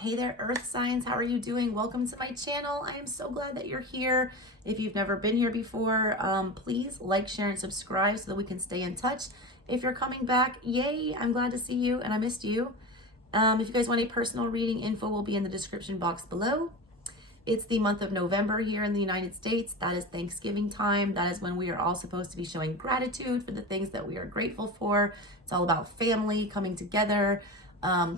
Hey there, earth signs. How are you doing? Welcome to my channel. I am so glad that you're here. If you've never been here before, please like, share, and subscribe so that we can stay in touch. If you're coming back, yay, I'm glad to see you and I missed you. If you guys want a personal reading, info will be in the description box below. It's the month of November here in the United States. That is Thanksgiving time. That is when we are all supposed to be showing gratitude for the things that we are grateful for. It's all about family, coming together,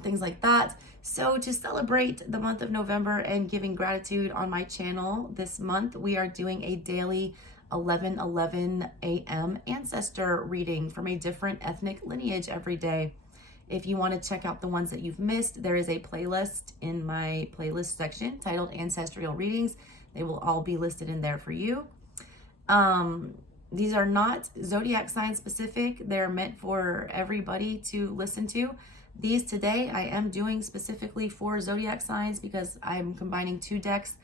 things like that. So to celebrate the month of November and giving gratitude on my channel this month, we are doing a daily 11:11 a.m. ancestor reading from a different ethnic lineage every day. If you want to check out the ones that you've missed, there is a playlist in my playlist section titled Ancestral Readings. They will all be listed in there for you. These are not zodiac sign specific. They're meant for everybody to listen to. These today I am doing specifically for zodiac signs because I'm combining two decks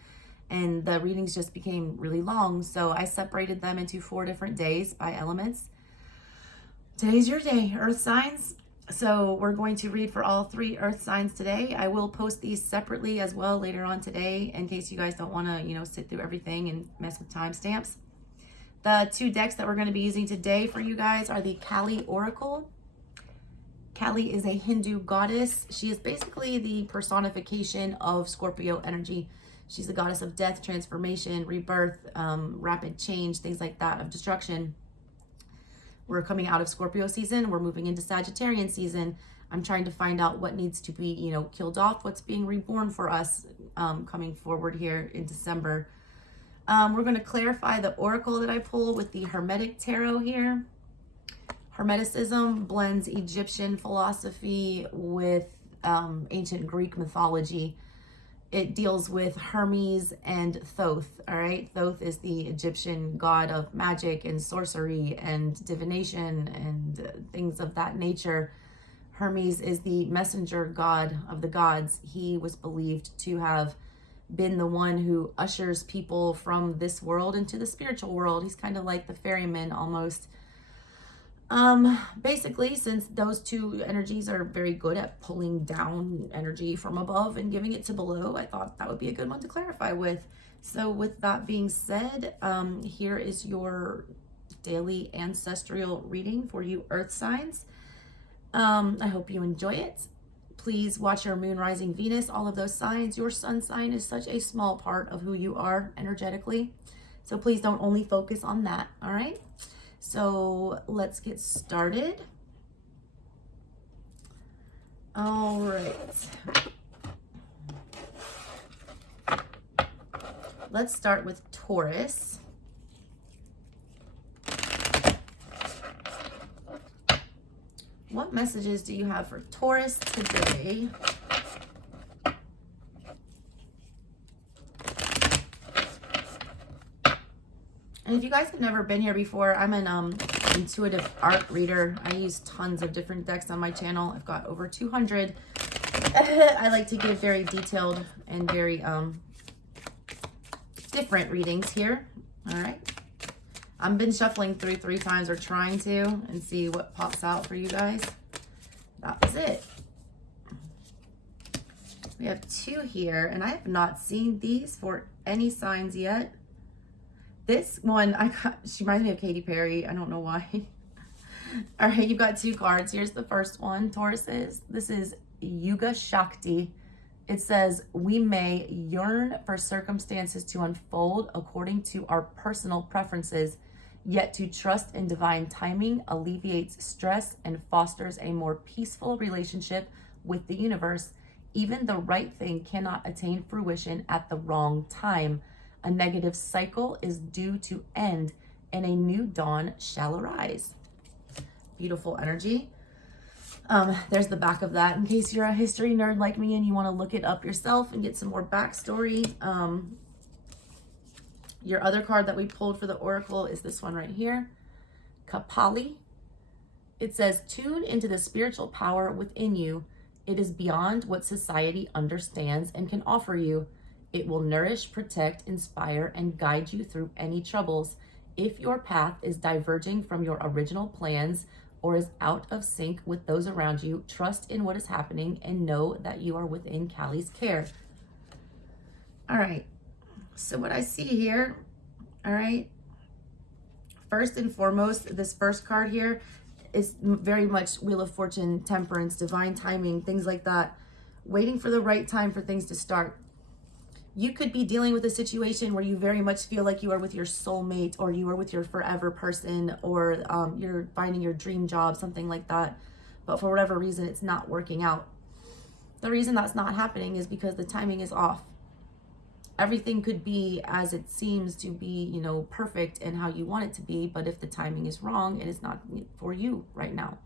and the readings just became really long. So I separated them into 4 different days by elements. Today's your day, earth signs. So we're going to read for all 3 earth signs today. I will post these separately as well later on today in case you guys don't want to, sit through everything and mess with timestamps. The 2 decks that we're going to be using today for you guys are the Kali Oracle. Kali is a Hindu goddess. She is basically the personification of Scorpio energy. She's the goddess of death, transformation, rebirth, rapid change, things like that, of destruction. We're coming out of Scorpio season. We're moving into Sagittarian season. I'm trying to find out what needs to be, killed off, what's being reborn for us coming forward here in December. We're going to clarify the oracle that I pull with the Hermetic Tarot here. Hermeticism blends Egyptian philosophy with ancient Greek mythology. It deals with Hermes and Thoth, all right? Thoth is the Egyptian god of magic and sorcery and divination and things of that nature. Hermes is the messenger god of the gods. He was believed to have been the one who ushers people from this world into the spiritual world. He's kind of like the ferryman almost. Basically, since those 2 energies are very good at pulling down energy from above and giving it to below, I thought that would be a good one to clarify with. So with that being said, here is your daily ancestral reading for you earth signs. I hope you enjoy it. Please watch your moon, rising, Venus, all of those signs. Your sun sign is such a small part of who you are energetically. So please don't only focus on that, all right? So let's get started. All right. Let's start with Taurus. What messages do you have for Taurus today? And if you guys have never been here before, I'm an intuitive art reader. I use tons of different decks on my channel. I've got over 200. I like to give very detailed and very different readings here. All right. I've been shuffling through 3 times or trying to and see what pops out for you guys. That was it. We have 2 here, and I have not seen these for any signs yet. This one, she reminds me of Katy Perry. I don't know why. All right, you've got 2 cards. Here's the first one, Tauruses. This is Yuga Shakti. It says, we may yearn for circumstances to unfold according to our personal preferences, yet to trust in divine timing alleviates stress and fosters a more peaceful relationship with the universe. Even the right thing cannot attain fruition at the wrong time. A negative cycle is due to end, and a new dawn shall arise. Beautiful energy. There's the back of that in case you're a history nerd like me and you want to look it up yourself and get some more backstory. Your other card that we pulled for the oracle is this one right here, Kapali. It says, tune into the spiritual power within you. It is beyond what society understands and can offer you. It will nourish, protect, inspire, and guide you through any troubles. If your path is diverging from your original plans or is out of sync with those around you. Trust in what is happening and know that you are within Callie's care. All right, so what I see here, all right, first and foremost, this first card here is very much Wheel of Fortune, temperance, divine timing, things like that. Waiting for the right time for things to start. You could be dealing with a situation where you very much feel like you are with your soulmate, or you are with your forever person, or you're finding your dream job, something like that. But for whatever reason, it's not working out. The reason that's not happening is because the timing is off. Everything could be as it seems to be, you know, perfect and how you want it to be. But if the timing is wrong, it is not for you right now.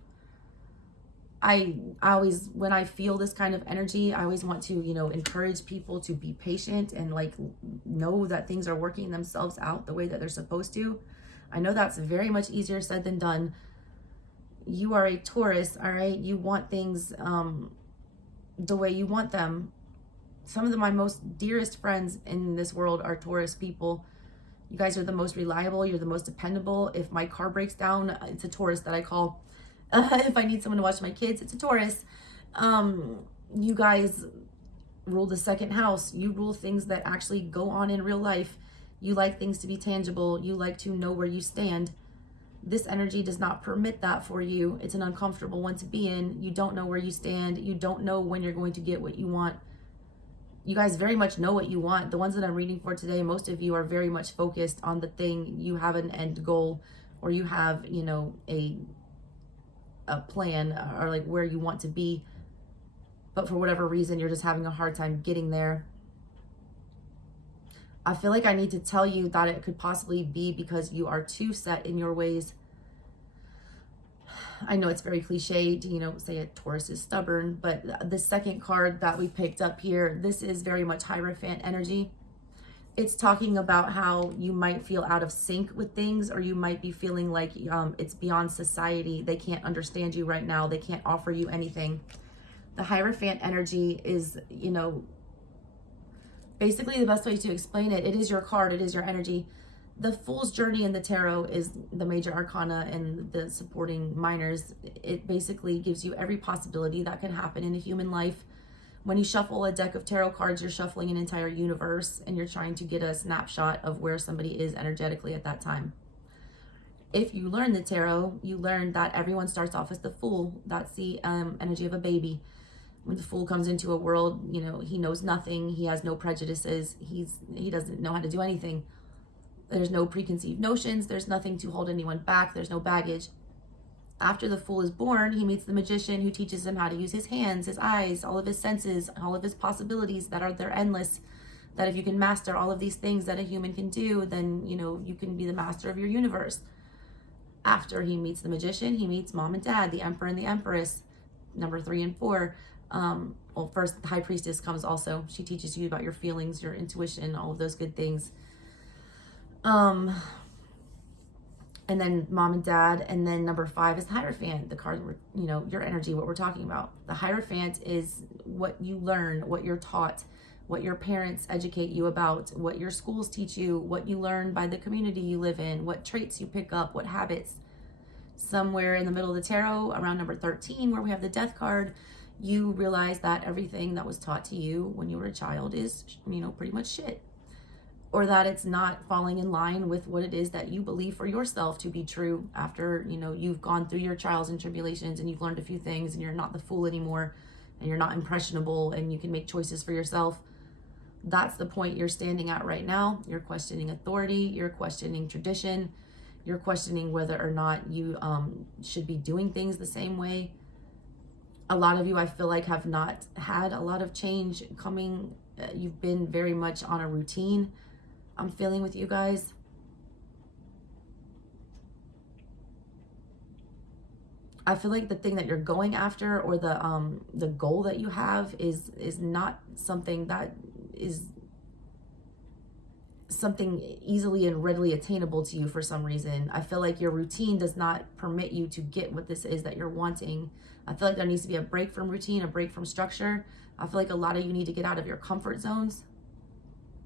I always, when I feel this kind of energy, I always want to, you know, encourage people to be patient and like know that things are working themselves out the way that they're supposed to. I know that's very much easier said than done. You are a Taurus, all right? You want things the way you want them. Some of my most dearest friends in this world are Taurus people. You guys are the most reliable. You're the most dependable. If my car breaks down, it's a Taurus that I call. If I need someone to watch my kids, it's a Taurus. You guys rule the second house. You rule things that actually go on in real life. You like things to be tangible. You like to know where you stand. This energy does not permit that for you. It's an uncomfortable one to be in. You don't know where you stand. You don't know when you're going to get what you want. You guys very much know what you want. The ones that I'm reading for today, most of you are very much focused on the thing. You have an end goal, or you have, you know, a plan, or like where you want to be, but for whatever reason you're just having a hard time getting there. I feel like I need to tell you that it could possibly be because you are too set in your ways. I know it's very cliche to, you know, say a Taurus is stubborn, but the second card that we picked up here, this is very much Hierophant energy. It's talking about how you might feel out of sync with things, or you might be feeling like it's beyond society. They can't understand you right now. They can't offer you anything. The Hierophant energy is, you know, basically the best way to explain it, it is your card, it is your energy. The Fool's Journey in the Tarot is the major arcana and the supporting minors. It basically gives you every possibility that can happen in a human life. When you shuffle a deck of tarot cards, you're shuffling an entire universe, and you're trying to get a snapshot of where somebody is energetically at that time. If you learn the tarot, you learn that everyone starts off as the Fool. That's the energy of a baby. When the Fool comes into a world, you know, he knows nothing. He has no prejudices. He doesn't know how to do anything. There's no preconceived notions. There's nothing to hold anyone back. There's no baggage. After the Fool is born, he meets the magician who teaches him how to use his hands, his eyes, all of his senses, all of his possibilities they're endless. That if you can master all of these things that a human can do, then, you know, you can be the master of your universe. After he meets the magician, he meets mom and dad, the emperor and the empress, number 3 and 4. Well, first, the high priestess comes also. She teaches you about your feelings, your intuition, all of those good things. And then mom and dad, and then number 5 is the Hierophant, the card, you know, your energy, what we're talking about. The Hierophant is what you learn, what you're taught, what your parents educate you about, what your schools teach you, what you learn by the community you live in, what traits you pick up, what habits. Somewhere in the middle of the tarot, around number 13, where we have the Death card, you realize that everything that was taught to you when you were a child is, you know, pretty much shit. Or that it's not falling in line with what it is that you believe for yourself to be true after, you know, you've gone through your trials and tribulations and you've learned a few things, and you're not the Fool anymore, and you're not impressionable, and you can make choices for yourself. That's the point you're standing at right now. You're questioning authority, you're questioning tradition, you're questioning whether or not you should be doing things the same way. A lot of you, I feel like, have not had a lot of change coming. You've been very much on a routine. I'm feeling with you guys. I feel like the thing that you're going after, or the goal that you have is not something that is something easily and readily attainable to you for some reason. I feel like your routine does not permit you to get what this is that you're wanting. I feel like there needs to be a break from routine, a break from structure. I feel like a lot of you need to get out of your comfort zones.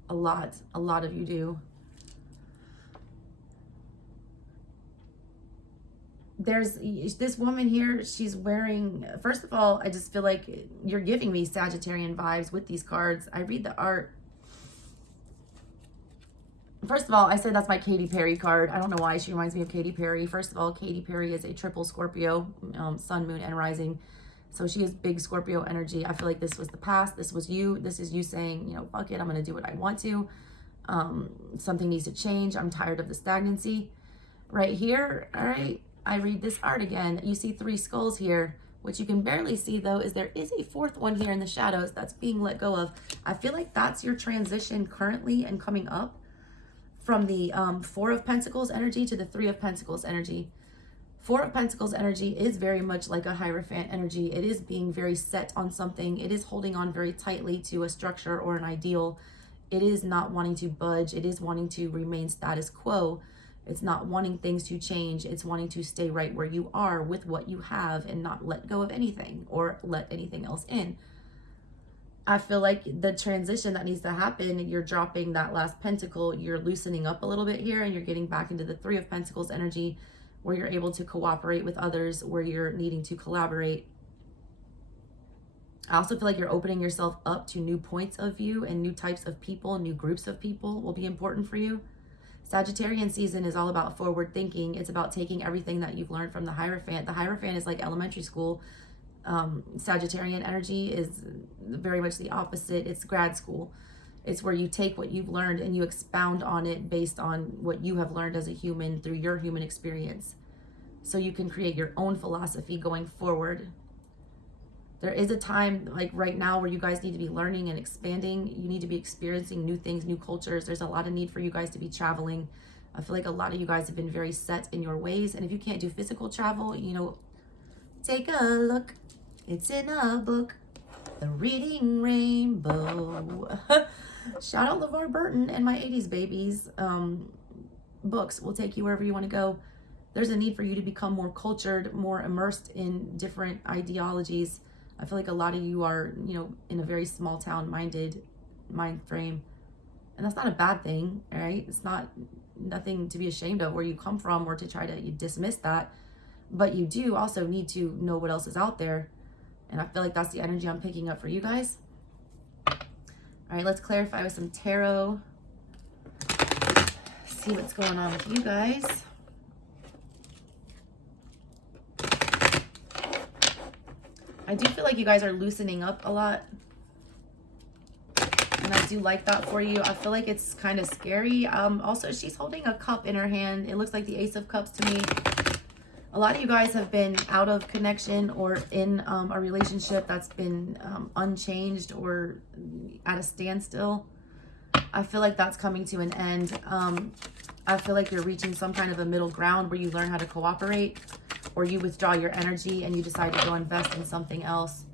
A lot of you do. there's this woman here, she's wearing, first of all, I just feel like you're giving me Sagittarian vibes with these cards. I read the art. First of all, I said that's my Katy Perry card. I don't know why she reminds me of Katy Perry. First of all, Katy Perry is a triple Scorpio, sun, moon, and rising. So she is big Scorpio energy. I feel like this was the past. This was you. This is you saying, you know, fuck it, I'm going to do what I want to. Something needs to change. I'm tired of the stagnancy. Right here, all right, I read this art again. You see 3 skulls here. What you can barely see, though, is there is a 4th one here in the shadows that's being let go of. I feel like that's your transition currently and coming up from the 4 of Pentacles energy to the 3 of Pentacles energy. 4 of Pentacles energy is very much like a Hierophant energy. It is being very set on something. It is holding on very tightly to a structure or an ideal. It is not wanting to budge. It is wanting to remain status quo. It's not wanting things to change. It's wanting to stay right where you are with what you have and not let go of anything or let anything else in. I feel like the transition that needs to happen, you're dropping that last pentacle, you're loosening up a little bit here, and you're getting back into the 3 of Pentacles energy where you're able to cooperate with others, where you're needing to collaborate. I also feel like you're opening yourself up to new points of view, and new types of people, new groups of people will be important for you. Sagittarian season is all about forward thinking. It's about taking everything that you've learned from the Hierophant. The Hierophant is like elementary school. Sagittarian energy is very much the opposite. It's grad school. It's where you take what you've learned and you expound on it based on what you have learned as a human through your human experience. So you can create your own philosophy going forward. There is a time like right now where you guys need to be learning and expanding. You need to be experiencing new things, new cultures. There's a lot of need for you guys to be traveling. I feel like a lot of you guys have been very set in your ways. And if you can't do physical travel, you know, take a look. It's in a book, The Reading Rainbow. Shout out LeVar Burton and My 80s Babies. Books will take you wherever you want to go. There's a need for you to become more cultured, more immersed in different ideologies. I feel like a lot of you are, you know, in a very small town mind frame. And that's not a bad thing, right? It's nothing to be ashamed of where you come from or to try to dismiss that. But you do also need to know what else is out there. And I feel like that's the energy I'm picking up for you guys. All right, let's clarify with some tarot. See what's going on with you guys. I do feel like you guys are loosening up a lot. And I do like that for you. I feel like it's kind of scary. Also, she's holding a cup in her hand. It looks like the Ace of Cups to me. A lot of you guys have been out of connection or in a relationship that's been unchanged or at a standstill. I feel like that's coming to an end. I feel like you're reaching some kind of a middle ground where you learn how to cooperate, or you withdraw your energy and you decide to go invest in something else.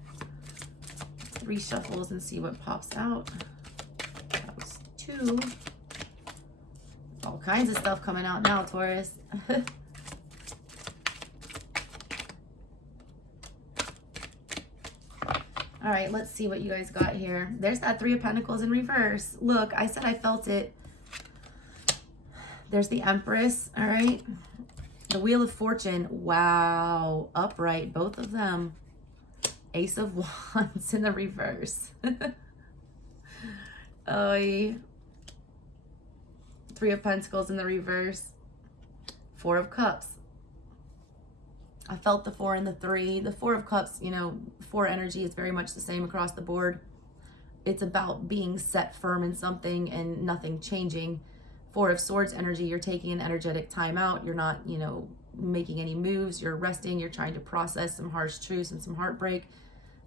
3 shuffles and see what pops out. That was 2. All kinds of stuff coming out now, Taurus. All right, let's see what you guys got here. There's that 3 of Pentacles in reverse. Look, I said I felt it. There's the Empress, all right? The Wheel of Fortune, wow, upright, both of them. Ace of Wands in the reverse. Oh, 3 of Pentacles in the reverse. 4 of Cups. I felt the 4 and the 3. The 4 of Cups, you know, 4 energy is very much the same across the board. It's about being set firm in something and nothing changing. 4 of Swords energy, you're taking an energetic time out. You're not, you know, making any moves. You're resting. You're trying to process some harsh truths and some heartbreak.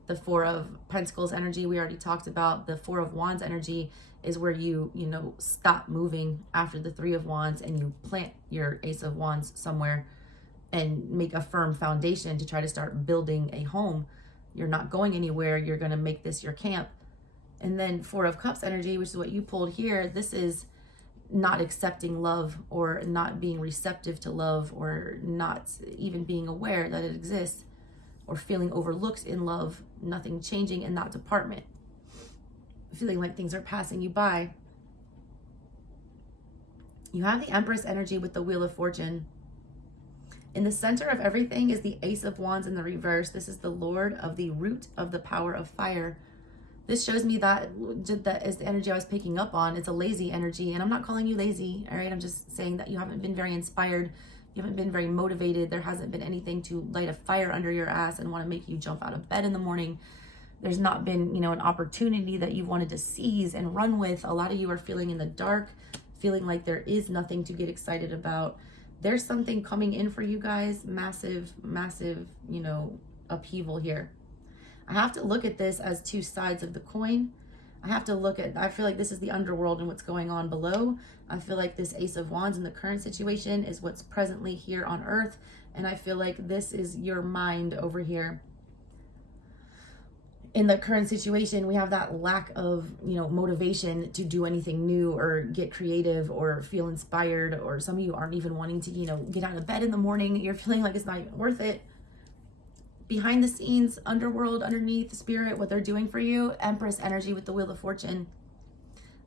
The 4 of Pentacles energy, we already talked about. The 4 of Wands energy is where you know, stop moving after the 3 of Wands and you plant your Ace of Wands somewhere and make a firm foundation to try to start building a home. You're not going anywhere. You're going to make this your camp. And then 4 of Cups energy, which is what you pulled here. This is not accepting love or not being receptive to love or not even being aware that it exists or feeling overlooked in love. Nothing changing in that department. Feeling like things are passing you by. You have the Empress energy with the Wheel of Fortune. In the center of everything is the Ace of Wands in the reverse. This is the Lord of the root of the power of fire. This shows me that is the energy I was picking up on. It's a lazy energy, and I'm not calling you lazy, all right? I'm just saying that you haven't been very inspired. You haven't been very motivated. There hasn't been anything to light a fire under your ass and want to make you jump out of bed in the morning. There's not been, an opportunity that you wanted to seize and run with. A lot of you are feeling in the dark, feeling like there is nothing to get excited about. There's something coming in for you guys. Massive, massive, upheaval here. I have to look at this as two sides of the coin. I feel like this is the underworld and what's going on below. I feel like this Ace of Wands in the current situation is what's presently here on earth. And I feel like this is your mind over here. In the current situation, we have that lack of, motivation to do anything new or get creative or feel inspired, or some of you aren't even wanting to, get out of bed in the morning. You're feeling like it's not even worth it. Behind the scenes, underworld, underneath, spirit, what they're doing for you, Empress energy with the Wheel of Fortune.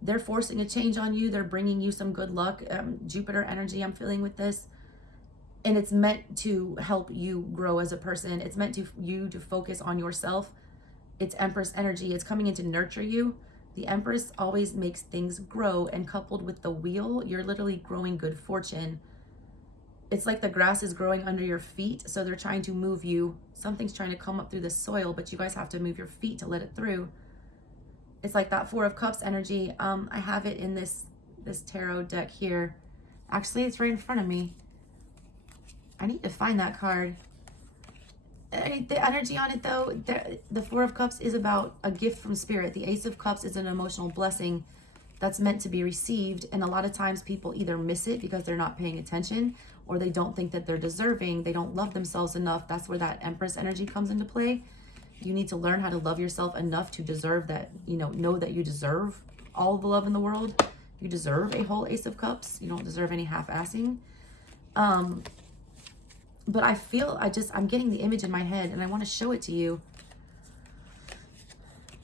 They're forcing a change on you. They're bringing you some good luck. Jupiter energy I'm feeling with this. And it's meant to help you grow as a person. It's meant you to focus on yourself. It's Empress energy. It's coming in to nurture you. The Empress always makes things grow, and coupled with the wheel, you're literally growing good fortune. It's like the grass is growing under your feet, so they're trying to move you. Something's trying to come up through the soil, but you guys have to move your feet to let it through. It's like that Four of Cups energy. I have it in this tarot deck here. Actually, it's right in front of me. I need to find that card. The energy on it, though, the Four of Cups is about a gift from spirit. The Ace of Cups is an emotional blessing that's meant to be received. And a lot of times people either miss it because they're not paying attention, or they don't think that they're deserving. They don't love themselves enough. That's where that Empress energy comes into play. You need to learn how to love yourself enough to deserve that, know that you deserve all the love in the world. You deserve a whole Ace of Cups. You don't deserve any half-assing. But I'm getting the image in my head, and I want to show it to you.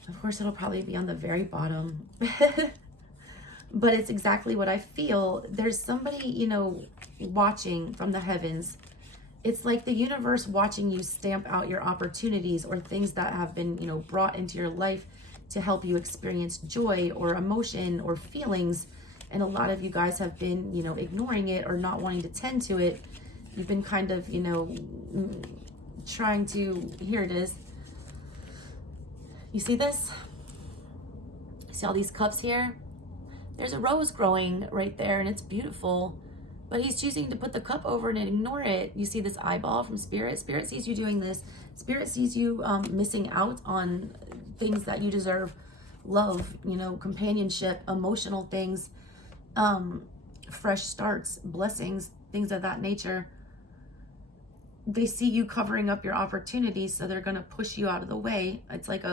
Of course, it'll probably be on the very bottom. But it's exactly what I feel. There's somebody, watching from the heavens. It's like the universe watching you stamp out your opportunities or things that have been, brought into your life to help you experience joy or emotion or feelings. And a lot of you guys have been, ignoring it or not wanting to tend to it. You've been kind of, trying to, here it is. You see this? See all these cups here? There's a rose growing right there, and it's beautiful. But he's choosing to put the cup over it and ignore it. You see this eyeball from Spirit? Spirit sees you doing this. Spirit sees you missing out on things that you deserve. Love, companionship, emotional things, fresh starts, blessings, things of that nature. They see you covering up your opportunities, so they're going to push you out of the way. It's like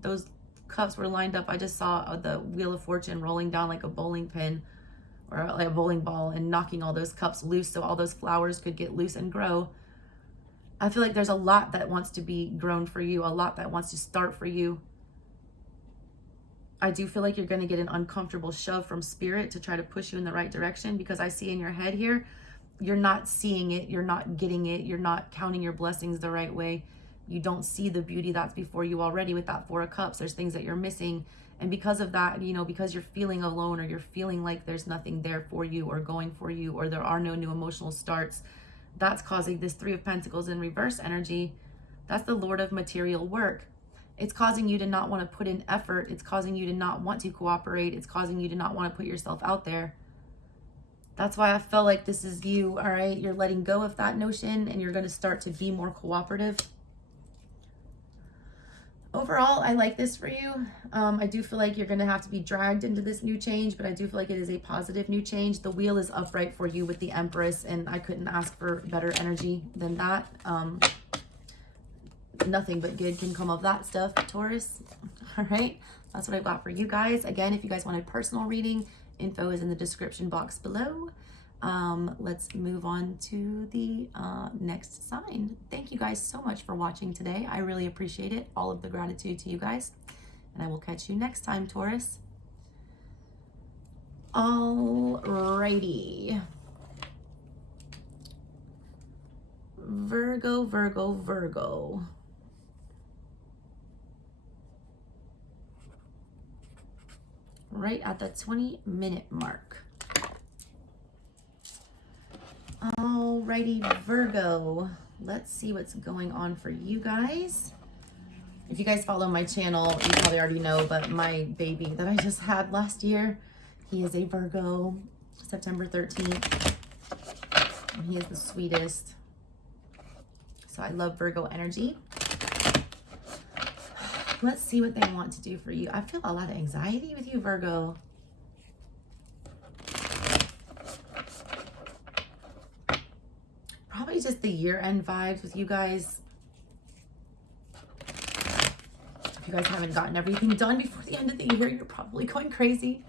those cups were lined up. I just saw the Wheel of Fortune rolling down like a bowling pin or like a bowling ball and knocking all those cups loose so all those flowers could get loose and grow. I feel like there's a lot that wants to be grown for you, a lot that wants to start for you. I do feel like you're going to get an uncomfortable shove from Spirit to try to push you in the right direction, because I see in your head here, you're not seeing it, you're not getting it, you're not counting your blessings the right way. You don't see the beauty that's before you already with that Four of Cups. There's things that you're missing. And because of that, because you're feeling alone, or you're feeling like there's nothing there for you or going for you, or there are no new emotional starts, that's causing this Three of Pentacles in reverse energy. That's the Lord of material work. It's causing you to not want to put in effort. It's causing you to not want to cooperate. It's causing you to not want to put yourself out there. That's why I felt like this is you, all right? You're letting go of that notion, and you're going to start to be more cooperative. Overall, I like this for you. I do feel like you're going to have to be dragged into this new change, but I do feel like it is a positive new change. The wheel is upright for you with the Empress, and I couldn't ask for better energy than that. Nothing but good can come of that stuff, Taurus. All right, that's what I've got for you guys. Again, if you guys want a personal reading, info is in the description box below. Let's move on to the next sign. Thank you guys so much for watching today. I really appreciate it. All of the gratitude to you guys. And I will catch you next time, Taurus. Alrighty. Virgo, Virgo, Virgo. Right at the 20-minute mark. Alrighty, Virgo. Let's see what's going on for you guys. If you guys follow my channel, you probably already know, but my baby that I just had last year, he is a Virgo, September 13th. And he is the sweetest. So I love Virgo energy. Let's see what they want to do for you. I feel a lot of anxiety with you, Virgo. Probably just the year-end vibes with you guys. If you guys haven't gotten everything done before the end of the year, you're probably going crazy.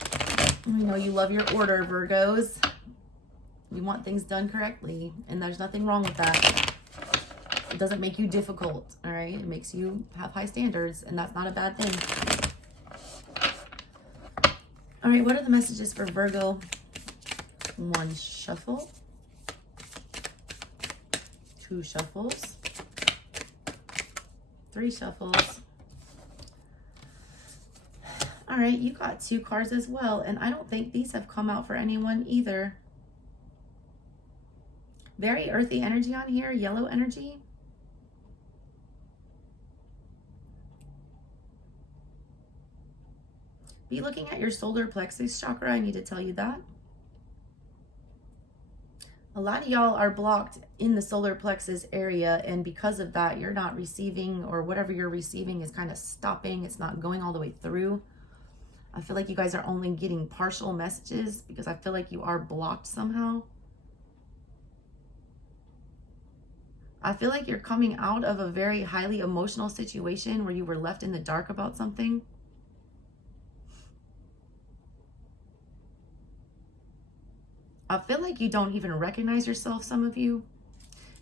I know you love your order, Virgos. You want things done correctly, and there's nothing wrong with that. It doesn't make you difficult, all right? It makes you have high standards, and that's not a bad thing. All right, what are the messages for Virgo? One shuffle. Two shuffles. Three shuffles. All right, you got two cards as well, and I don't think these have come out for anyone either. Very earthy energy on here, yellow energy. Be looking at your solar plexus chakra. I need to tell you that. A lot of y'all are blocked in the solar plexus area, and because of that, you're not receiving, or whatever you're receiving is kind of stopping. It's not going all the way through. I feel like you guys are only getting partial messages because I feel like you are blocked somehow. I feel like you're coming out of a very highly emotional situation where you were left in the dark about something. I feel like you don't even recognize yourself, some of you.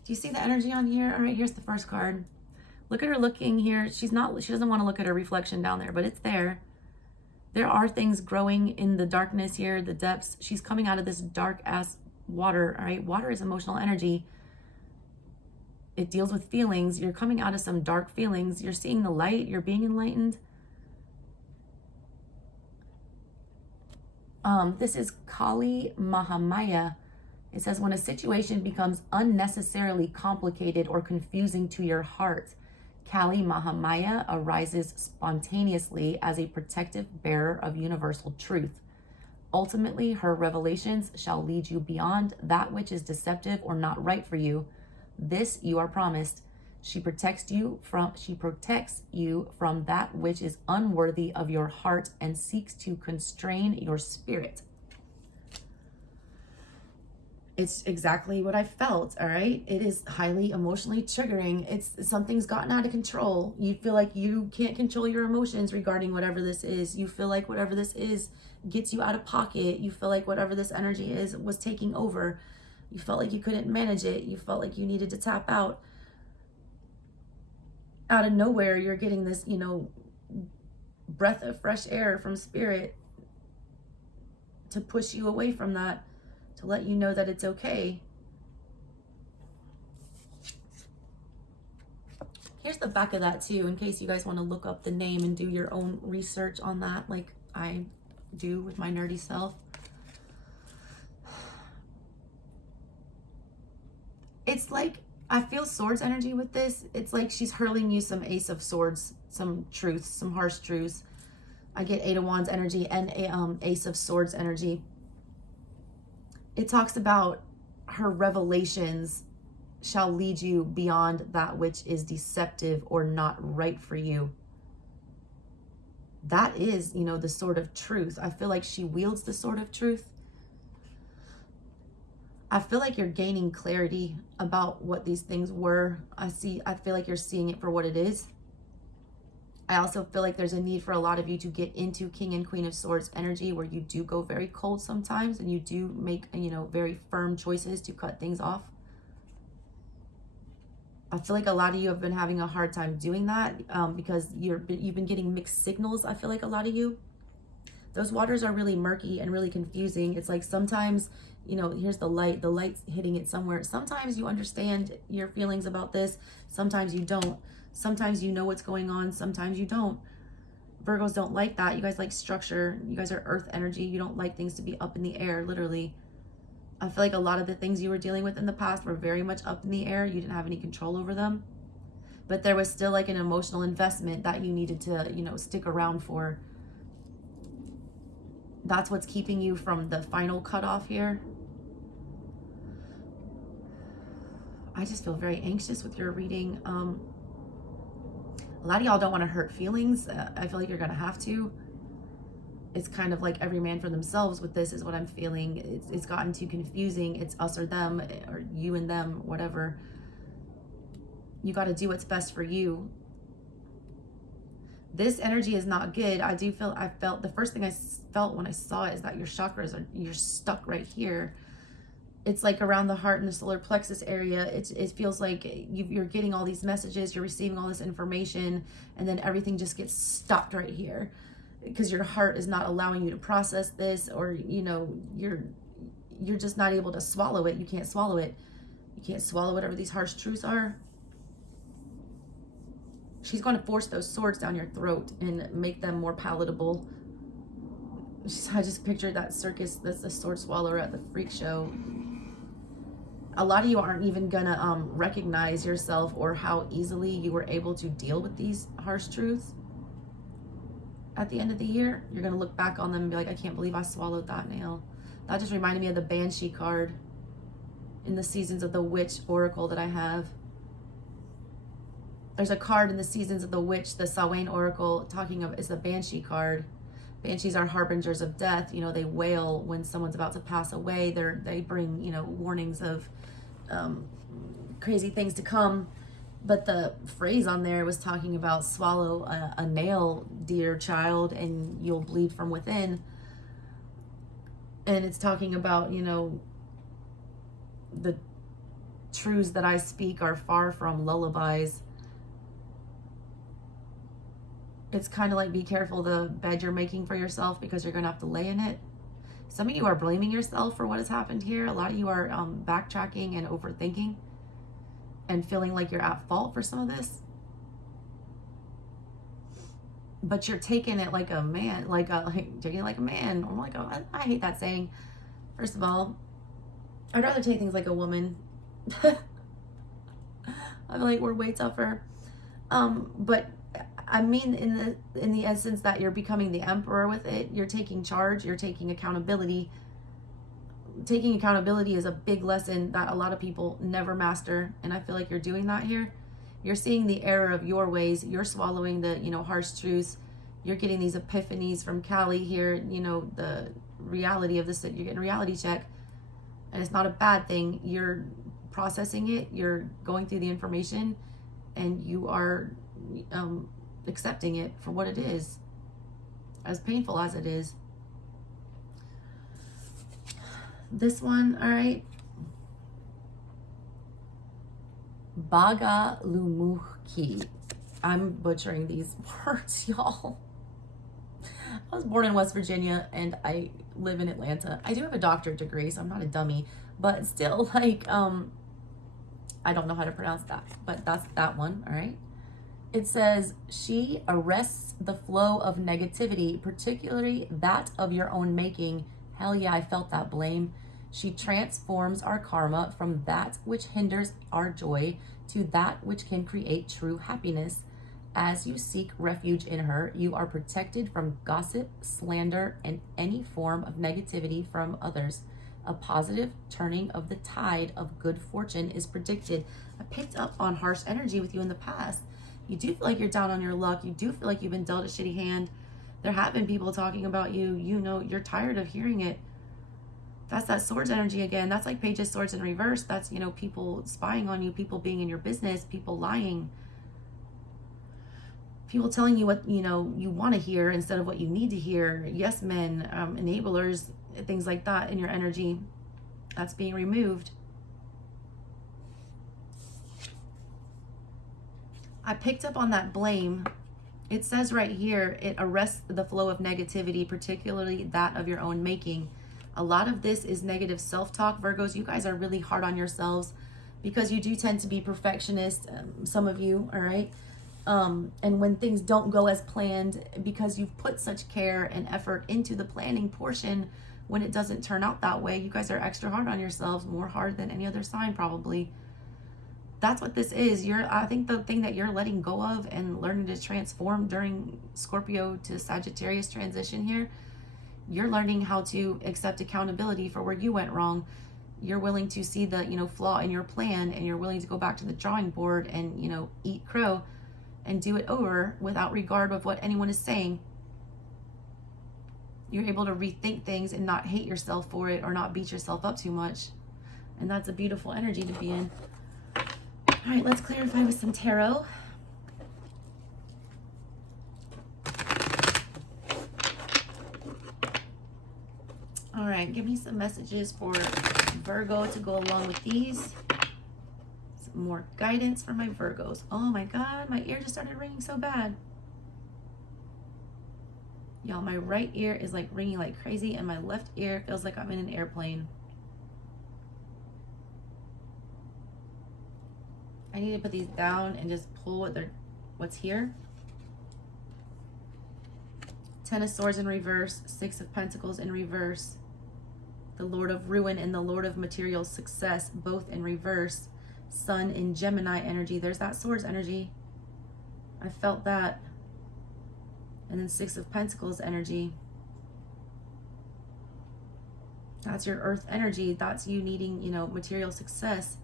Do you see the energy on here? All right, here's the first card. Look at her looking here. She doesn't want to look at her reflection down there, but it's there. There are things growing in the darkness here, the depths. She's coming out of this dark ass water, all right? Water is emotional energy. It deals with feelings. You're coming out of some dark feelings. You're seeing the light. You're being enlightened. This is Kali Mahamaya. It says, when a situation becomes unnecessarily complicated or confusing to your heart, Kali Mahamaya arises spontaneously as a protective bearer of universal truth. Ultimately, her revelations shall lead you beyond that which is deceptive or not right for you. This you are promised. She protects you from that which is unworthy of your heart and seeks to constrain your spirit. It's exactly what I felt, all right? It is highly emotionally triggering. Something's gotten out of control. You feel like you can't control your emotions regarding whatever this is. You feel like whatever this is gets you out of pocket. You feel like whatever this energy is was taking over. You felt like you couldn't manage it. You felt like you needed to tap out. Out of nowhere, you're getting this, breath of fresh air from spirit to push you away from that, to let you know that it's okay. Here's the back of that too, in case you guys want to look up the name and do your own research on that, like I do with my nerdy self. It's like, I feel swords energy with this. It's like she's hurling you some Ace of Swords, some truths, some harsh truths. I get Eight of Wands energy and Ace of Swords energy. It talks about her revelations shall lead you beyond that which is deceptive or not right for you. That is, the sword of truth. I feel like she wields the sword of truth. I feel like you're gaining clarity about what these things were. I feel like you're seeing it for what it is. I also feel like there's a need for a lot of you to get into King and Queen of Swords energy, where you do go very cold sometimes and you do make, very firm choices to cut things off. I feel like a lot of you have been having a hard time doing that because you've been getting mixed signals. I feel like a lot of you. Those waters are really murky and really confusing. It's like sometimes, you know, here's the light's hitting it somewhere. Sometimes you understand your feelings about this. Sometimes you don't. Sometimes you know what's going on. Sometimes you don't. Virgos don't like that. You guys like structure. You guys are earth energy. You don't like things to be up in the air, literally. I feel like a lot of the things you were dealing with in the past were very much up in the air. You didn't have any control over them. But there was still like an emotional investment that you needed to, you know, stick around for. That's what's keeping you from the final cutoff here. I just feel very anxious with your reading. A lot of y'all don't want to hurt feelings. I feel like you're going to have to. It's kind of like every man for themselves with this is what I'm feeling. It's gotten too confusing. It's us or them, or you and them, whatever. You got to do what's best for you. This energy is not good. I felt, the first thing I felt when I saw it is that your chakras you're stuck right here. It's like around the heart and the solar plexus area. It feels like you're getting all these messages, you're receiving all this information, and then everything just gets stopped right here because your heart is not allowing you to process this, or, you know, you're just not able to swallow it. You can't swallow it. You can't swallow whatever these harsh truths are. She's going to force those swords down your throat and make them more palatable. I just pictured that circus, that's the sword swallower at the freak show. A lot of you aren't even gonna recognize yourself or how easily you were able to deal with these harsh truths. At the end of the year, you're gonna look back on them and be like, I can't believe I swallowed that nail. That just reminded me of the Banshee card in the Seasons of the Witch Oracle that I have. There's a card in the Seasons of the Witch, the Samhain Oracle, talking of, it's the Banshee card. Banshees are harbingers of death. You know, they wail when someone's about to pass away. They bring, you know, warnings of crazy things to come. But the phrase on there was talking about swallow a nail, dear child, and you'll bleed from within. And it's talking about, you know, the truths that I speak are far from lullabies. It's kind of like, be careful the bed you're making for yourself, because you're going to have to lay in it. Some of you are blaming yourself for what has happened here. A lot of you are backtracking and overthinking and feeling like you're at fault for some of this. But you're taking it like a man, taking it like a man. I'm like, oh, I hate that saying. First of all, I'd rather take things like a woman. I'm like, we're way tougher. But I mean, in the essence that you're becoming the emperor with it. You're taking charge. You're taking accountability. Taking accountability is a big lesson that a lot of people never master, and I feel like you're doing that here. You're seeing the error of your ways. You're swallowing the, you know, harsh truths. You're getting these epiphanies from Callie here. You know, the reality of this. You're getting a reality check, and it's not a bad thing. You're processing it. You're going through the information, and you are accepting it for what it is, as painful as it is. This one, all right. Bagalumuki. I'm butchering these words, y'all. I was born in West Virginia and I live in Atlanta. I do have a doctorate degree, so I'm not a dummy, but still, like, I don't know how to pronounce that, but that's that one, all right. It says, she arrests the flow of negativity, particularly that of your own making. Hell yeah, I felt that blame. She transforms our karma from that which hinders our joy to that which can create true happiness. As you seek refuge in her, you are protected from gossip, slander, and any form of negativity from others. A positive turning of the tide of good fortune is predicted. I picked up on harsh energy with you in the past. You do feel like you're down on your luck. You do feel like you've been dealt a shitty hand. There have been people talking about you. You know, you're tired of hearing it. That's that swords energy again. That's like Page of Swords in reverse. That's, you know, people spying on you, people being in your business, people lying. People telling you what, you know, you want to hear instead of what you need to hear. Yes men, enablers, things like that in your energy. That's being removed. I picked up on that blame It says right here, it arrests the flow of negativity, particularly that of your own making. A lot of this is negative self-talk. Virgos, you guys are really hard on yourselves because you do tend to be perfectionist, some of you, all right? And when things don't go as planned, because you've put such care and effort into the planning portion, when it doesn't turn out that way, you guys are extra hard on yourselves, more hard than any other sign probably. That's what this is. I think the thing that you're letting go of and learning to transform during Scorpio to Sagittarius transition here, you're learning how to accept accountability for where you went wrong. You're willing to see the, flaw in your plan, and you're willing to go back to the drawing board and, eat crow and do it over without regard of what anyone is saying. You're able to rethink things and not hate yourself for it or not beat yourself up too much. And that's a beautiful energy to be in. All right, let's clarify with some tarot. All right, give me some messages for Virgo to go along with these. Some more guidance for my Virgos. Oh my God, my ear just started ringing so bad. Y'all, my right ear is like ringing like crazy, and my left ear feels like I'm in an airplane. I need to put these down and just pull what's here. Ten of Swords in reverse, Six of Pentacles in reverse, the Lord of Ruin and the Lord of Material Success, both in reverse. Sun in Gemini energy. There's that Swords energy. I felt that. And then Six of Pentacles energy. That's your Earth energy. That's you needing, material success.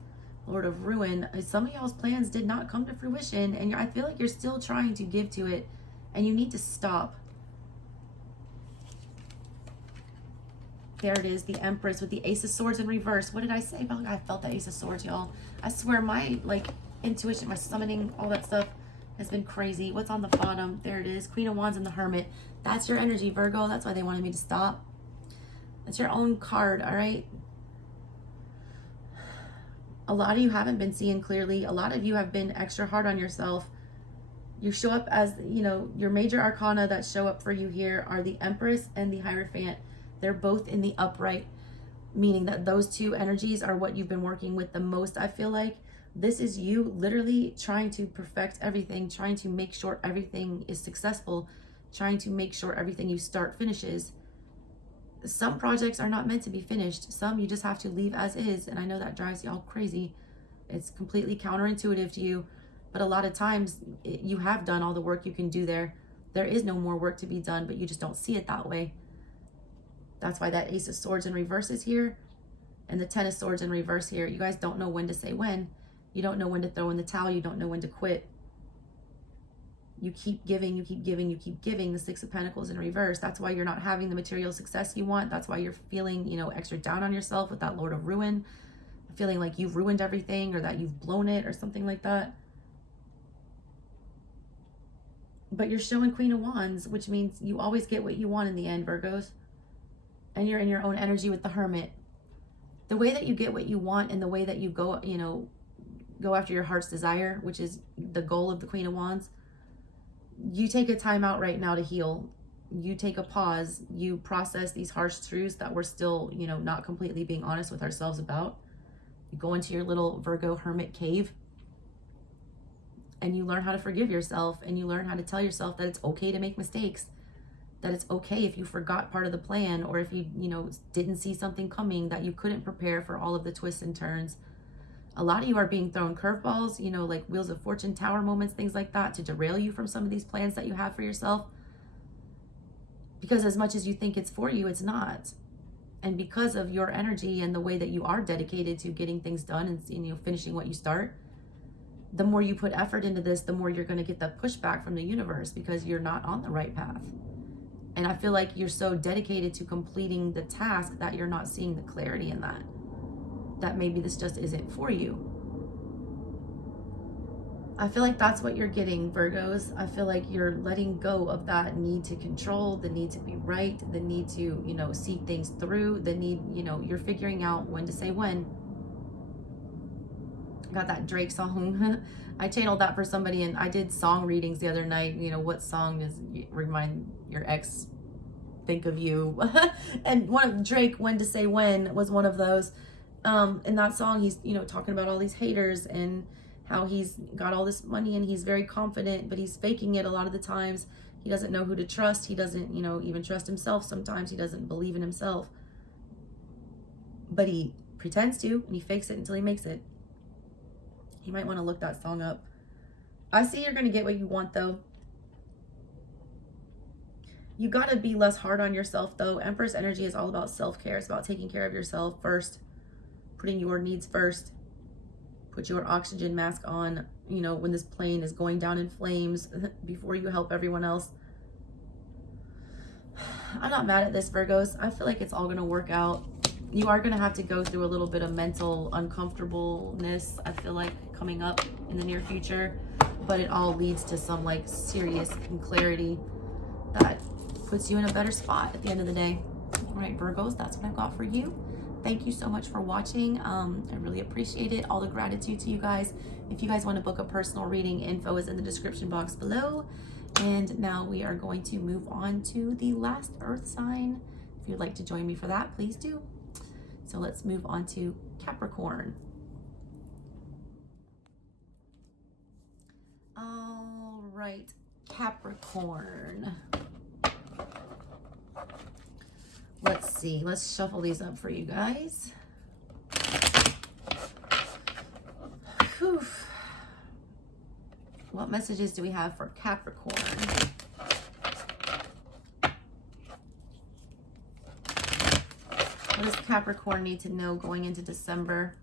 Lord of Ruin. Some of y'all's plans did not come to fruition, and I feel like you're still trying to give to it, and you need to stop. There it is, the Empress with the Ace of Swords in reverse. What did I say about? I felt the Ace of Swords, y'all. I swear my intuition, my summoning, all that stuff has been crazy. What's on the bottom? There it is, Queen of Wands and the Hermit. That's your energy, Virgo. That's why they wanted me to stop. That's your own card, all right? A lot of you haven't been seeing clearly. A lot of you have been extra hard on yourself. You show up as, your major arcana that show up for you here are the Empress and the Hierophant. They're both in the upright, meaning that those two energies are what you've been working with the most, I feel like. This is you literally trying to perfect everything, trying to make sure everything is successful, trying to make sure everything you start finishes. Some projects are not meant to be finished. Some you just have to leave as is. And I know that drives y'all crazy. It's completely counterintuitive to you. But a lot of times you have done all the work you can do there. There is no more work to be done, but you just don't see it that way. That's why that Ace of Swords in reverse is here. And the Ten of Swords in reverse here. You guys don't know when to say when. You don't know when to throw in the towel. You don't know when to quit. You keep giving, you keep giving, you keep giving. The Six of Pentacles in reverse. That's why you're not having the material success you want. That's why you're feeling, extra down on yourself with that Lord of Ruin. Feeling like you've ruined everything or that you've blown it or something like that. But you're showing Queen of Wands, which means you always get what you want in the end, Virgos. And you're in your own energy with the Hermit. The way that you get what you want and the way that you go, go after your heart's desire, which is the goal of the Queen of Wands, you take a time out right now to heal. You take a pause. You process these harsh truths that we're still, not completely being honest with ourselves about. You go into your little Virgo hermit cave and you learn how to forgive yourself, and you learn how to tell yourself that it's okay to make mistakes, that it's okay if you forgot part of the plan, or if you, didn't see something coming, that you couldn't prepare for all of the twists and turns. A lot of you are being thrown curveballs, like Wheels of Fortune tower moments, things like that, to derail you from some of these plans that you have for yourself. Because as much as you think it's for you, it's not. And because of your energy and the way that you are dedicated to getting things done and finishing what you start, the more you put effort into this, the more you're going to get that pushback from the universe, because you're not on the right path. And I feel like you're so dedicated to completing the task that you're not seeing the clarity in that maybe this just isn't for you. I feel like that's what you're getting, Virgos. I feel like you're letting go of that need to control, the need to be right, the need to, see things through, the need, you're figuring out when to say when. got that Drake song. I channeled that for somebody, and I did song readings the other night. You know, what song does remind your ex think of you? And one of Drake, When to Say When, was one of those. In that song, he's, you know, talking about all these haters and how he's got all this money and he's very confident, but he's faking it a lot of the times. He doesn't know who to trust. He doesn't, you know, even trust himself. Sometimes he doesn't believe in himself, but he pretends to, and he fakes it until he makes it. You might want to look that song up. I see you're going to get what you want, though. You got to be less hard on yourself, though. Empress energy is all about self-care. It's about taking care of yourself first, putting your needs first. Put your oxygen mask on, you know, when this plane is going down in flames before you help everyone else. I'm not mad at this, Virgos. I feel like it's all going to work out. You are going to have to go through a little bit of mental uncomfortableness, I feel like, coming up in the near future, but it all leads to some like serious clarity that puts you in a better spot at the end of the day. All right, Virgos, that's what I've got for you. Thank you so much for watching. I really appreciate it. All the gratitude to you guys. If you guys want to book a personal reading, info is in the description box below. And now we are going to move on to the last earth sign. If you'd like to join me for that, please do. So let's move on to Capricorn. All right, Capricorn. Let's see. Let's shuffle these up for you guys. Whew. What messages do we have for Capricorn? What does Capricorn need to know going into December?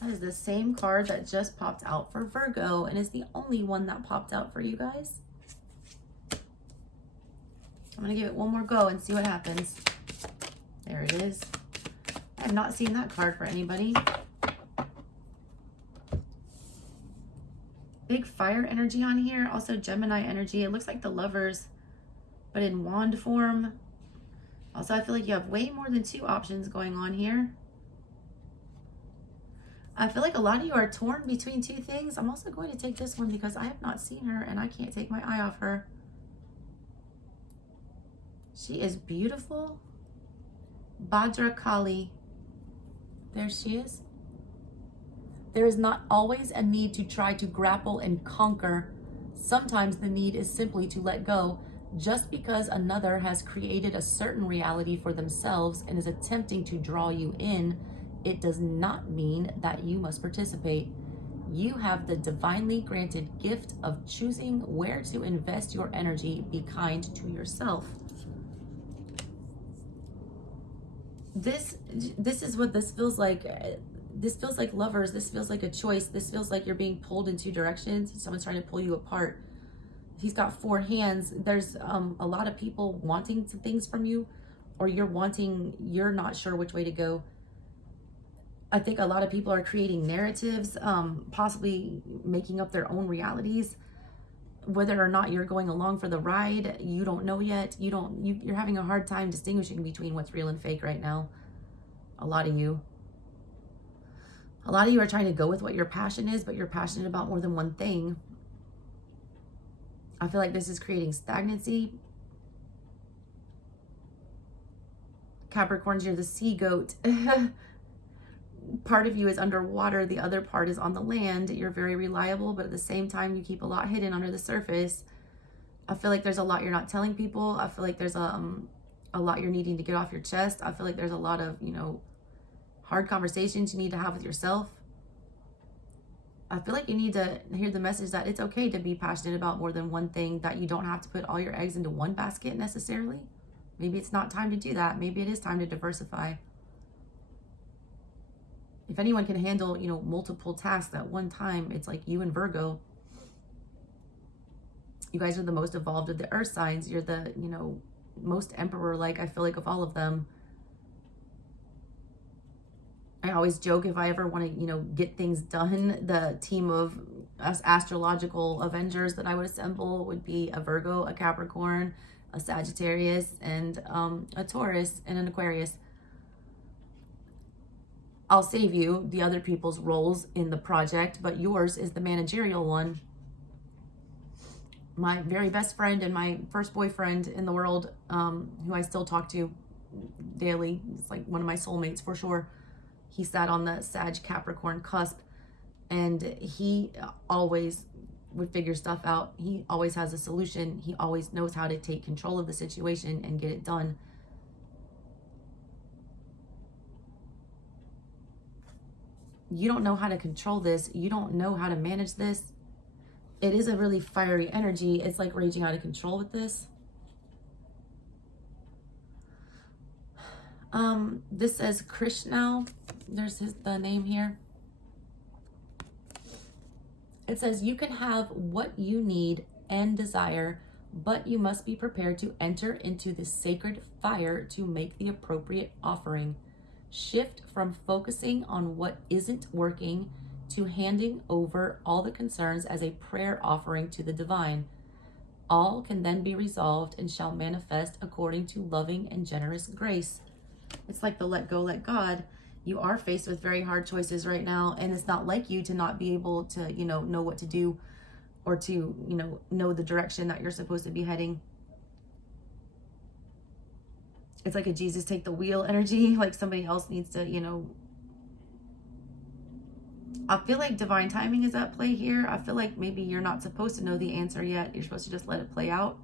That is the same card that just popped out for Virgo and is the only one that popped out for you guys. I'm going to give it one more go and see what happens. There it is. I have not seen that card for anybody. Big fire energy on here. Also Gemini energy. It looks like the Lovers, but in wand form. Also, I feel like you have way more than two options going on here. I feel like a lot of you are torn between two things. I'm also going to take this one because I have not seen her and I can't take my eye off her. She is beautiful. Bhadra Kali. There she is. There is not always a need to try to grapple and conquer. Sometimes the need is simply to let go. Just because another has created a certain reality for themselves and is attempting to draw you in, it does not mean that you must participate. You have the divinely granted gift of choosing where to invest your energy. Be kind to yourself. This is what this feels like. This feels like Lovers. This feels like a choice. This feels like you're being pulled in two directions. Someone's trying to pull you apart. He's got four hands. There's a lot of people wanting some things from you, or you're not sure which way to go. I think a lot of people are creating narratives, possibly making up their own realities. Whether or not you're going along for the ride, you don't know yet. You're having a hard time distinguishing between what's real and fake right now. A lot of you are trying to go with what your passion is, but you're passionate about more than one thing. I feel like this is creating stagnancy. Capricorns, you're the sea goat. Part of you is underwater, the other part is on the land. You're very reliable, but at the same time, you keep a lot hidden under the surface. I feel like there's a lot you're not telling people. I feel like there's a lot you're needing to get off your chest. I feel like there's a lot of, hard conversations you need to have with yourself. I feel like you need to hear the message that it's okay to be passionate about more than one thing, that you don't have to put all your eggs into one basket necessarily. Maybe it's not time to do that. Maybe it is time to diversify. If anyone can handle, multiple tasks at one time, it's like you and Virgo. You guys are the most evolved of the earth signs. You're the, most emperor-like, I feel like, of all of them. I always joke, if I ever want to, get things done, the team of as astrological Avengers that I would assemble would be a Virgo, a Capricorn, a Sagittarius, and a Taurus and an Aquarius. I'll save you the other people's roles in the project, but yours is the managerial one. My very best friend and my first boyfriend in the world, who I still talk to daily, it's like one of my soulmates for sure. He sat on the Sag Capricorn cusp, and he always would figure stuff out. He always has a solution. He always knows how to take control of the situation and get it done. You don't know how to control this. You don't know how to manage this. It is a really fiery energy. It's like raging out of control with this. This says Krishna. There's the name here. It says you can have what you need and desire, but you must be prepared to enter into the sacred fire to make the appropriate offering. Shift from focusing on what isn't working to handing over all the concerns as a prayer offering to the divine. All can then be resolved and shall manifest according to loving and generous grace. It's like the let go, let God. You are faced with very hard choices right now, and it's not like you to not be able to, know what to do, or to, know the direction that you're supposed to be heading. It's like a Jesus take the wheel energy, like somebody else needs to, I feel like divine timing is at play here. I feel like maybe you're not supposed to know the answer yet. You're supposed to just let it play out.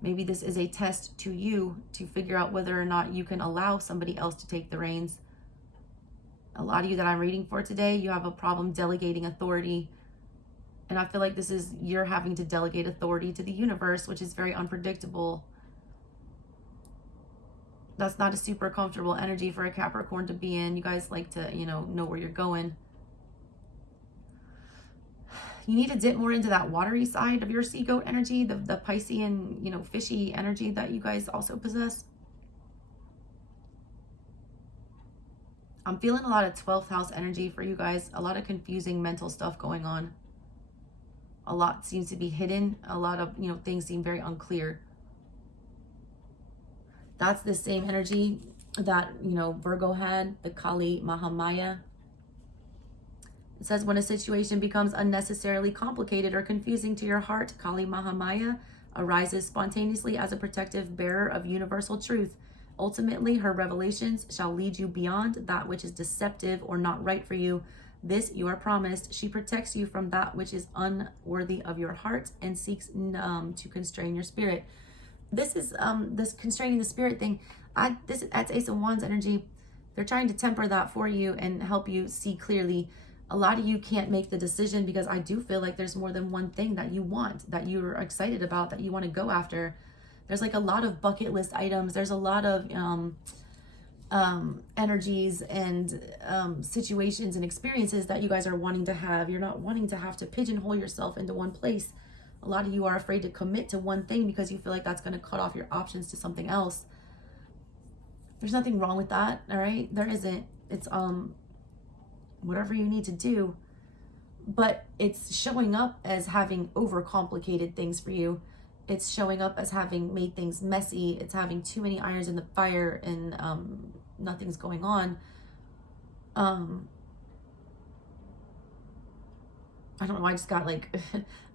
Maybe this is a test to you to figure out whether or not you can allow somebody else to take the reins. A lot of you that I'm reading for today, you have a problem delegating authority. And I feel like this is you're having to delegate authority to the universe, which is very unpredictable. That's not a super comfortable energy for a Capricorn to be in. You guys like to, know where you're going. You need to dip more into that watery side of your sea goat energy, the Piscean, fishy energy that you guys also possess. I'm feeling a lot of 12th house energy for you guys. A lot of confusing mental stuff going on. A lot seems to be hidden. A lot of, things seem very unclear. That's the same energy that, Virgo had, the Kali Mahamaya. It says when a situation becomes unnecessarily complicated or confusing to your heart, Kali Mahamaya arises spontaneously as a protective bearer of universal truth. Ultimately, her revelations shall lead you beyond that which is deceptive or not right for you. This you are promised. She protects you from that which is unworthy of your heart and seeks to constrain your spirit. This is this constraining the spirit thing. That's Ace of Wands energy. They're trying to temper that for you and help you see clearly. A lot of you can't make the decision because I do feel like there's more than one thing that you want, that you're excited about, that you want to go after. There's like a lot of bucket list items. There's a lot of energies and situations and experiences that you guys are wanting to have. You're not wanting to have to pigeonhole yourself into one place. A lot of you are afraid to commit to one thing because you feel like that's going to cut off your options to something else. There's nothing wrong with that, all right? There isn't. It's whatever you need to do, but it's showing up as having overcomplicated things for you. It's showing up as having made things messy. It's having too many irons in the fire and nothing's going on. I don't know, I just got like,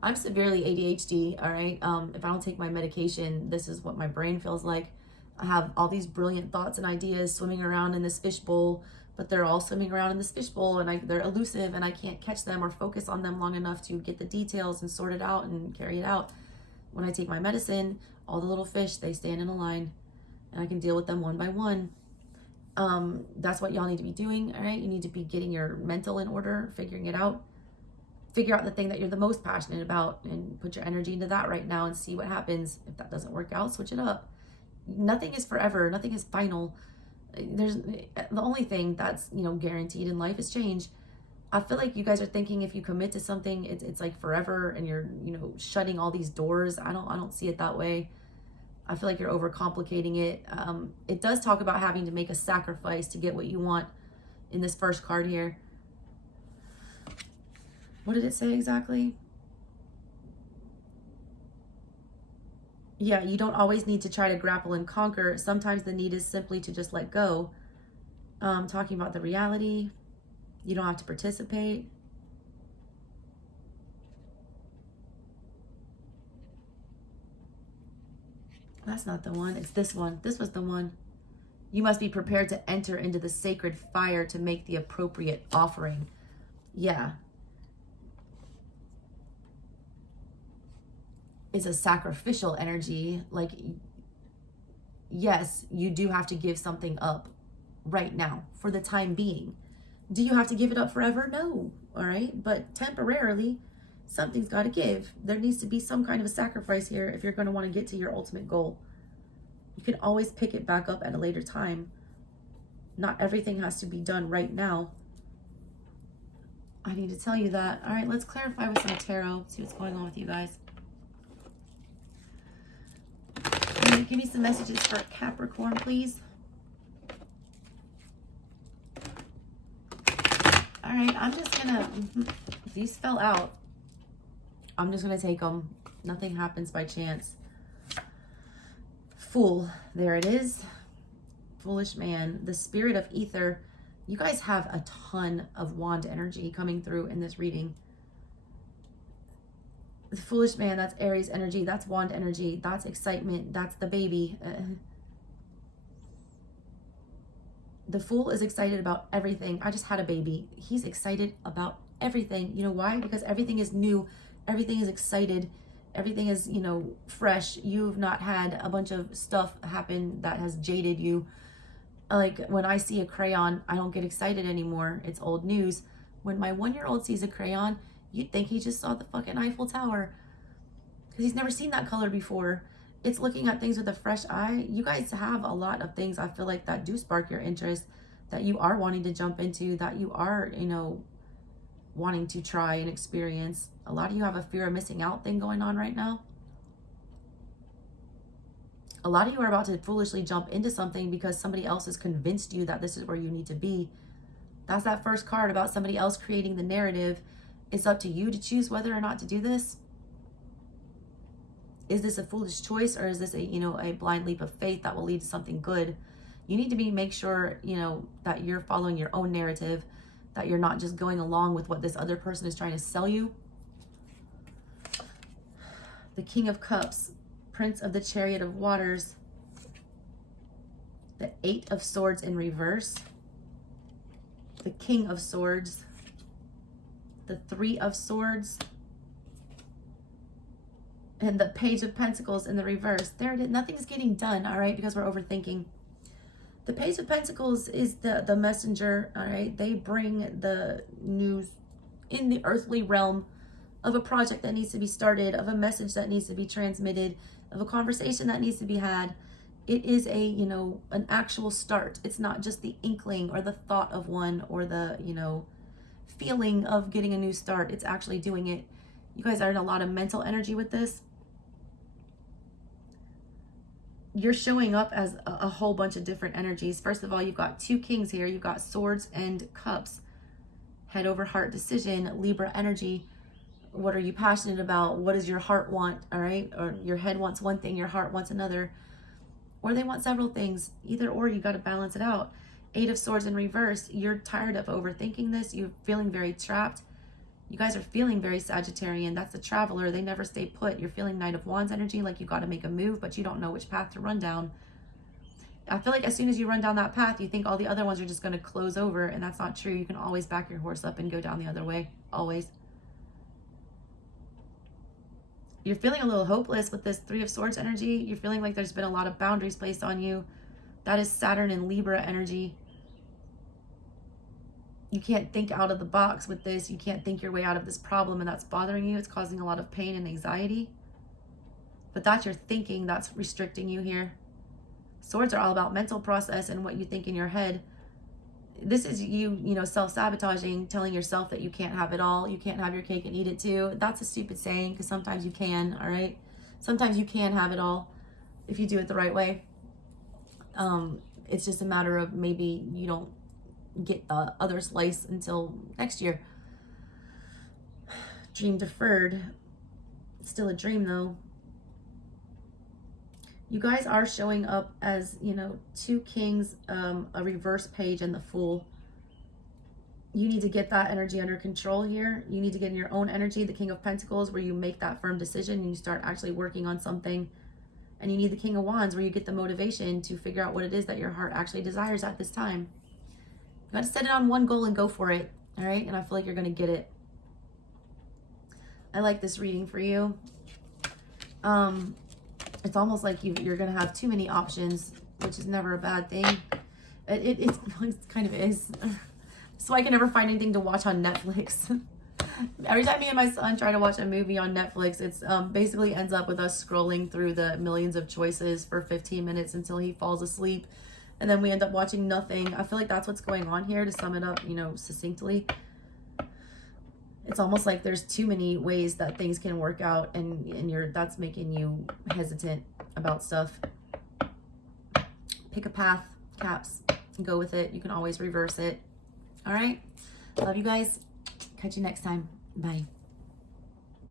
I'm severely ADHD, all right? If I don't take my medication, this is what my brain feels like. I have all these brilliant thoughts and ideas swimming around in this fishbowl, but they're all swimming around in this fishbowl and they're elusive and I can't catch them or focus on them long enough to get the details and sort it out and carry it out. When I take my medicine, all the little fish, they stand in a line and I can deal with them one by one. That's what y'all need to be doing, all right? You need to be getting your mental in order, figuring it out. Figure out the thing that you're the most passionate about and put your energy into that right now and see what happens. If that doesn't work out, switch it up. Nothing is forever. Nothing is final. There's the only thing that's, guaranteed in life is change. I feel like you guys are thinking if you commit to something, it's like forever and you're, shutting all these doors. I don't see it that way. I feel like you're overcomplicating it. It does talk about having to make a sacrifice to get what you want in this first card here. What did it say exactly? Yeah, you don't always need to try to grapple and conquer. Sometimes the need is simply to just let go. Talking about the reality. You don't have to participate. That's not the one. It's this one. This was the one. You must be prepared to enter into the sacred fire to make the appropriate offering. Yeah. It's a sacrificial energy. Like, yes, you do have to give something up right now for the time being. Do you have to give it up forever? No. All right. But temporarily, something's got to give. There needs to be some kind of a sacrifice here if you're going to want to get to your ultimate goal. You can always pick it back up at a later time. Not everything has to be done right now. I need to tell you that. All right, let's clarify with some tarot. See what's going on with you guys. Give me some messages for Capricorn, please. All right, I'm just gonna, these fell out. I'm just gonna take them. Nothing happens by chance. Fool, there it is. Foolish man, the spirit of ether. You guys have a ton of wand energy coming through in this reading. The foolish man, that's Aries energy, that's wand energy, that's excitement, that's the baby. The fool is excited about everything. I just had a baby. He's excited about everything. You know why? Because everything is new, everything is excited, everything is, you know, fresh. You've not had a bunch of stuff happen that has jaded you. Like when I see a crayon, I don't get excited anymore. It's old news. When my 1-year-old sees a crayon, you'd think he just saw the fucking Eiffel Tower because he's never seen that color before. It's looking at things with a fresh eye. You guys have a lot of things I feel like that do spark your interest, that you are wanting to jump into, that you are, you know, wanting to try and experience. A lot of you have a fear of missing out thing going on right now. A lot of you are about to foolishly jump into something because somebody else has convinced you that this is where you need to be. That's that first card about somebody else creating the narrative. It's up to you to choose whether or not to do this. Is this a foolish choice, or is this a, you know, a blind leap of faith that will lead to something good? You need to make sure, you know, that you're following your own narrative, that you're not just going along with what this other person is trying to sell you. The King of Cups, Prince of the Chariot of Waters, the 8 of Swords in reverse, the King of Swords, the 3 of Swords, and the Page of Pentacles in the reverse. There it is. Nothing's getting done, all right, because we're overthinking. The Page of Pentacles is the messenger, all right? They bring the news in the earthly realm of a project that needs to be started, of a message that needs to be transmitted, of a conversation that needs to be had. It is a, you know, an actual start. It's not just the inkling or the thought of one or the, you know, feeling of getting a new start. It's actually doing it. You guys are in a lot of mental energy with this. You're showing up as a whole bunch of different energies. First of all, you've got 2 kings here. You've got swords and cups. Head over heart decision, Libra energy. What are you passionate about? What does your heart want? All right. Or your head wants one thing, your heart wants another. Or they want several things. Either or, you got to balance it out. 8 of Swords in reverse. You're tired of overthinking this. You're feeling very trapped. You guys are feeling very Sagittarian. That's the traveler. They never stay put. You're feeling Knight of Wands energy, like you got to make a move, but you don't know which path to run down. I feel like as soon as you run down that path, you think all the other ones are just going to close over, and that's not true. You can always back your horse up and go down the other way. Always. You're feeling a little hopeless with this 3 of Swords energy. You're feeling like there's been a lot of boundaries placed on you. That is Saturn and Libra energy. You can't think out of the box with this. You can't think your way out of this problem, and that's bothering you. It's causing a lot of pain and anxiety. But that's your thinking that's restricting you here. Swords are all about mental process and what you think in your head. This is you know, self-sabotaging, telling yourself that you can't have it all. You can't have your cake and eat it too. That's a stupid saying, because sometimes you can, all right? Sometimes you can have it all if you do it the right way. It's just a matter of maybe you don't get the other slice until next year. Dream deferred. It's still a dream though. You guys are showing up as, you know, 2 kings, a reverse page, and the Fool. You need to get that energy under control here. You need to get in your own energy, the King of Pentacles, where you make that firm decision and you start actually working on something. And you need the King of Wands, where you get the motivation to figure out what it is that your heart actually desires at this time. You got to set it on one goal and go for it. All right. And I feel like you're going to get it. I like this reading for you. It's almost like you're going to have too many options, which is never a bad thing. It kind of is. So I can never find anything to watch on Netflix. Every time me and my son try to watch a movie on Netflix, it's basically ends up with us scrolling through the millions of choices for 15 minutes until he falls asleep. And then we end up watching nothing. I feel like that's what's going on here, to sum it up, you know, succinctly. It's almost like there's too many ways that things can work out, and that's making you hesitant about stuff. Pick a path, Caps, and go with it. You can always reverse it. All right. Love you guys. Catch you next time. Bye.